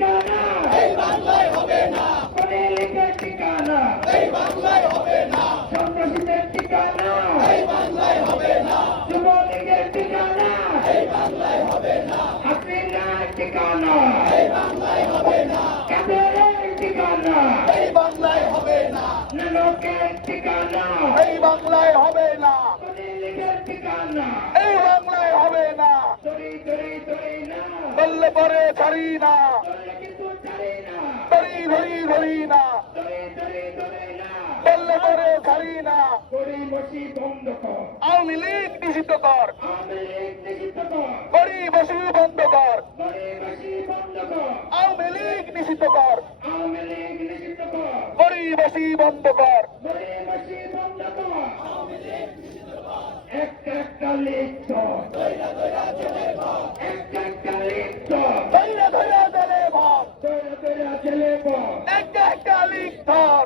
ঠিকানা এই বাংলায় হবে না, কোনে লীগের ঠিকানা এই বাংলায় হবে না, সন্ত্রাসীদের ঠিকানা এই বাংলায় হবে না, যুবলীগের ঠিকানা এই বাংলায় হবে না, হাসিনার ঠিকানা এই বাংলায় হবে না, কাদেরের ঠিকানা এই বাংলায় হবে না, নানকের ঠিকানা এই বাংলায় হবে না, কোনে লীগের ঠিকানা এই বাংলায় হবে না, দড়ি দড়ি দড়ি না বললে পরে ছাড়ি না, দড়ি কিন্তু ছাড়ি না ধরি ধরি ধরি না, দড়ি দড়ি দড়ি না বললে পরে ছাড়ি না, গড়িমসি বন্ধ কর আওয়ামী লীগ নিষিদ্ধ কর, আওয়ামী লীগ নিষিদ্ধ কর গরিবসি বন্ধ কর, গড়িমসি বন্ধ কর আওয়ামী লীগ নিষিদ্ধ কর, আওয়ামী লীগ নিষিদ্ধ কর গরিবসি বন্ধ কর, গড়িমসি বন্ধ কর একটা একটা লীগ তো একটা একটা লীগ তো ধৈর্য ধৈর্য দলে ভাব, তৈরি করে ছেলে পর একটা একটা লীগ ধর,